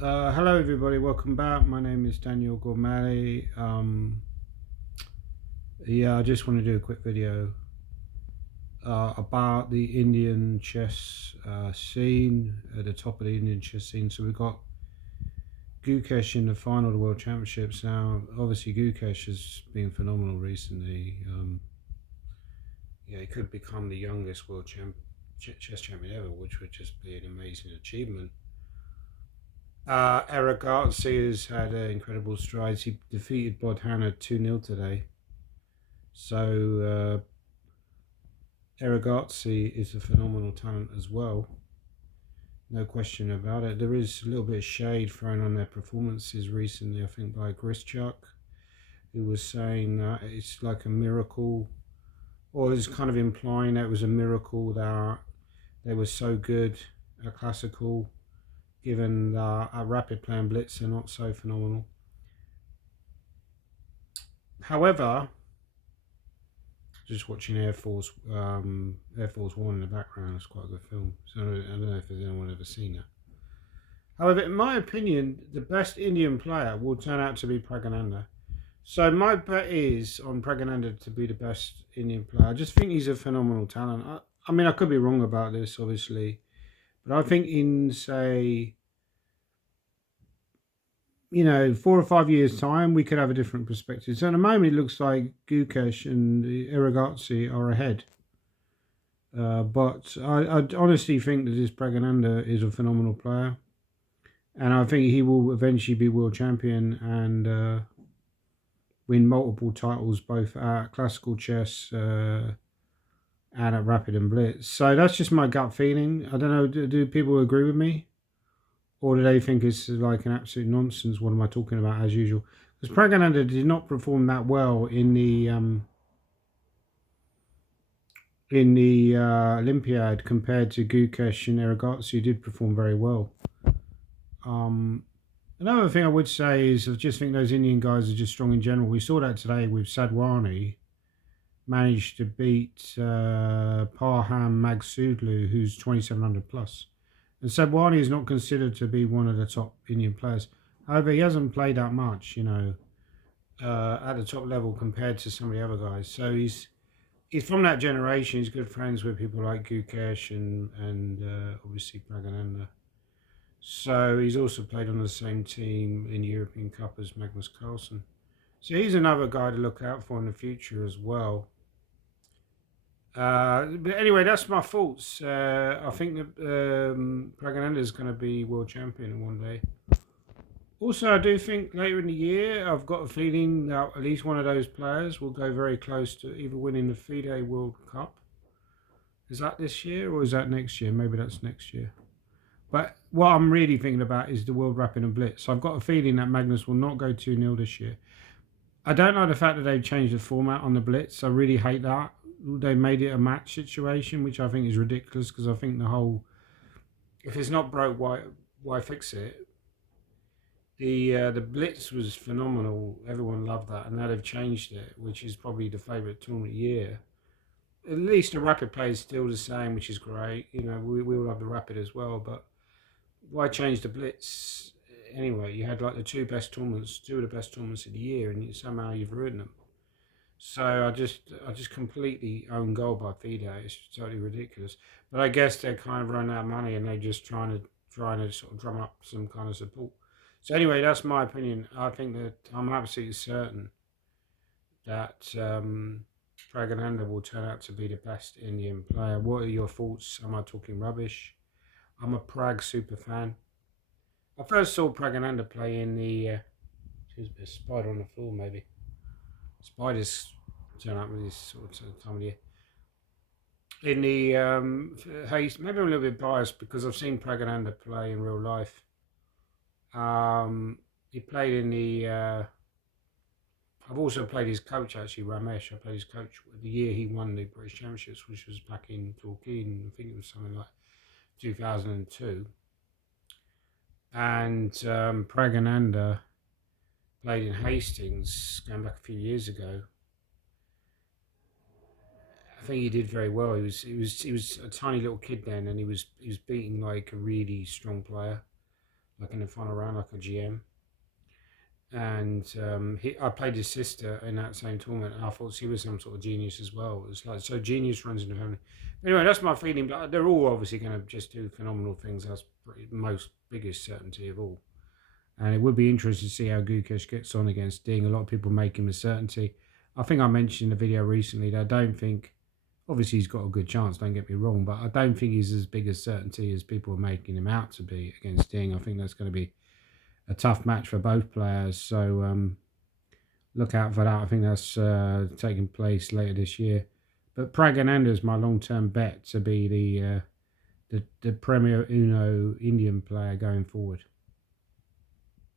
Hello, everybody. Welcome back. My name is Daniel Gormley. Yeah, I just want to do a quick video about the Indian chess scene, at the top of the Indian chess scene. So we've got Gukesh in the final of the World Championships now. Obviously, Gukesh has been phenomenal recently. Yeah, he could become the youngest chess champion ever, which would just be an amazing achievement. Eric Garcia has had incredible strides. He defeated Bodhana 2-0 today. So Aragazzi is a phenomenal talent as well. No question about it. There is a little bit of shade thrown on their performances recently, I think, by Grischuk, who was saying that it's like a miracle, or is kind of implying that it was a miracle that they were so good at classical, given that at rapid play and blitz are not so phenomenal. However, just watching Air Force One in the background. It's quite a good film. So I don't know if there's anyone ever seen that. However, in my opinion, the best Indian player will turn out to be Pragg. So my bet is on Pragg to be the best Indian player. I just think he's a phenomenal talent. I mean, I could be wrong about this, obviously, but I think in say 4 or 5 years' time, we could have a different perspective. So at the moment, it looks like Gukesh and Iragazzi are ahead. But I honestly think that this Pragananda is a phenomenal player, and I think he will eventually be world champion and win multiple titles, both at classical chess and at rapid and blitz. So that's just my gut feeling. I don't know. Do people agree with me, or do they think it's like an absolute nonsense? What am I talking about as usual? Because Pragananda did not perform that well in the Olympiad compared to Gukesh and Eragazzi, who did perform very well. Um, Another thing I would say is I just think those Indian guys are just strong in general. We saw that today with Sadwani managed to beat Parham Magsudlu, who's 2700 plus. And Sadwani is not considered to be one of the top Indian players. However, he hasn't played that much, at the top level compared to some of the other guys. So he's from that generation. He's good friends with people like Gukesh and obviously Pragananda. So he's also played on the same team in European Cup as Magnus Carlsen. So he's another guy to look out for in the future as well. But anyway, that's my thoughts. I think that Pragananda is going to be world champion one day. Also, I do think later in the year, I've got a feeling that at least one of those players will go very close to either winning the FIDE World Cup. Is that this year or is that next year? Maybe that's next year. But what I'm really thinking about is the World Rapid and Blitz. So I've got a feeling that Magnus will not go 2-0 this year. I don't like the fact that they've changed the format on the Blitz. I really hate that. They made it a match situation, which I think is ridiculous because I think the whole, if it's not broke, why fix it? The Blitz was phenomenal. Everyone loved that, and now they've changed it, which is probably the favourite tournament year. At least the Rapid play is still the same, which is great. We all love the Rapid as well, but why change the Blitz anyway? You had like the two of the best tournaments of the year, and somehow you've ruined them. So I just completely own goal by FIDE. It's totally ridiculous. But I guess they're kind of running out of money, and they're just trying to sort of drum up some kind of support. So anyway, that's my opinion. I think that I'm absolutely certain that Pragananda will turn out to be the best Indian player. What are your thoughts? Am I talking rubbish? I'm a Pragg super fan. I first saw Pragananda play in the. There's a bit of spider on the floor, maybe. Spiders turn up with this sort of time of year. In the Hayes, maybe I'm a little bit biased because I've seen Pragananda play in real life. He played in the. I've also played his coach actually, Ramesh. I played his coach the year he won the British Championships, which was back in Torquay. I think it was something like 2002. And Pragananda played in Hastings going back a few years ago. I think he did very well. He was a tiny little kid then, and he was beating like a really strong player. like in the final round, like a GM. And I played his sister in that same tournament, and I thought she was some sort of genius as well. It's like so genius runs in the family. Anyway, that's my feeling. But they're all obviously going to just do phenomenal things. That's most biggest certainty of all. And it would be interesting to see how Gukesh gets on against Ding. A lot of people make him a certainty. I think I mentioned in a video recently that I don't think, obviously he's got a good chance, don't get me wrong, but I don't think he's as big a certainty as people are making him out to be against Ding. I think that's going to be a tough match for both players. So look out for that. I think that's taking place later this year. But Pragg is my long-term bet to be the Premier Uno Indian player going forward.